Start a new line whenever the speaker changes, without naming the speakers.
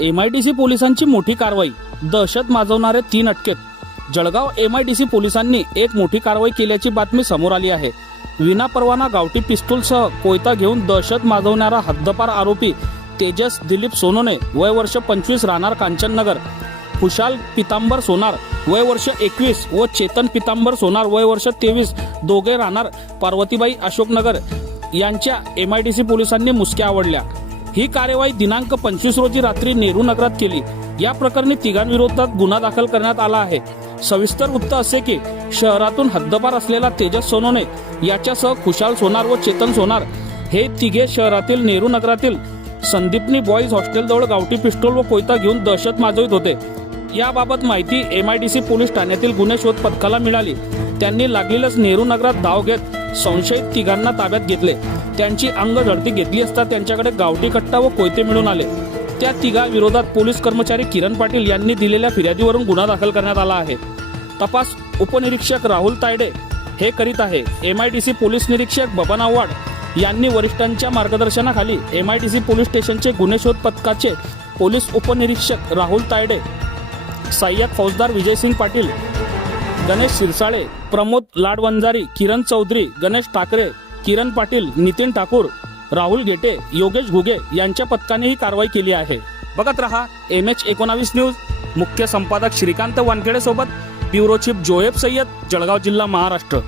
M I D C पोलिसांची मोठी कारवाई. दहशत माजवणारे तीन अटकेत Jalgaon M I D C पोलिसांनी एक मोठी कारवाई केल्याची बातमी समोर आली आहे. विनापरवाना गावठी पिस्तूलसह कोयता घेऊन दहशत माजवणारा हद्दपार आरोपी तेजस दिलीप सोनोने वय वर्ष पंचवीस राहणार कांचननगर. खुशाल पितांबर सोनार वय वर्ष एकवीस व चेतन पितांबर सोनार वय वर्ष तेवीस दोघे राहणार पार्वतीबाई अशोकनगर. यांच्या एम आय डी सी पोलिसांनी मुसक्या आवडल्या. ही कार्यवाही दिनांक पंचवीस रोजी रात्री नेहरू नगरात केली. या प्रकरणी तिघांविरोधात गुन्हा दाखल करण्यात आला आहे. सविस्तर वृत्त असे की शहरातून हद्दपार असलेला तेजस सोनोने याच्यासह खुशाल सोनार व चेतन सोनार हे तिघे शहरातील नेहरू नगरातील संदीपनी बॉईज हॉस्टेलजवळ गावठी पिस्टोल व कोयता घेऊन दहशत माजवित होते. याबाबत माहिती M I D C police ठाण्यातील गुन्हे शोध पथकाला मिळाली. त्यांनी लागलेलंच नेहरू नगरात धाव घेत संशयित तिघांना ताब्यात घेतले. त्यांची अंग झडती घेतली असता त्यांच्याकडे गावठी कट्टा व कोयते मिळून आले. त्या तिघा विरोधात पोलीस कर्मचारी किरण पाटील यांनी दिलेल्या फिर्यादीवरून गुन्हा दाखल करण्यात आला आहे. तपास उपनिरीक्षक राहुल तायडे हे करीत आहे. M I D C police निरीक्षक बबन आव्हाड यांनी वरिष्ठांच्या मार्गदर्शनाखाली M I D C police स्टेशनचे गुन्हे शोध पथकाचे पोलीस उपनिरीक्षक राहुल तायडे सहाय्यक फौजदार विजयसिंग पाटील गणेश शिरसाळे प्रमोद लाडवंजारी किरण चौधरी गणेश ठाकरे किरण पाटील नितीन ठाकूर राहुल गेटे योगेश घुगे यांच्या पथकाने ही कारवाई केली आहे. बघत रहा एम एच एकोणावीस न्यूज. मुख्य संपादक श्रीकांत वानखेडे सोबत ब्युरो चीफ जोहेब सय्यद जळगाव जिल्हा महाराष्ट्र.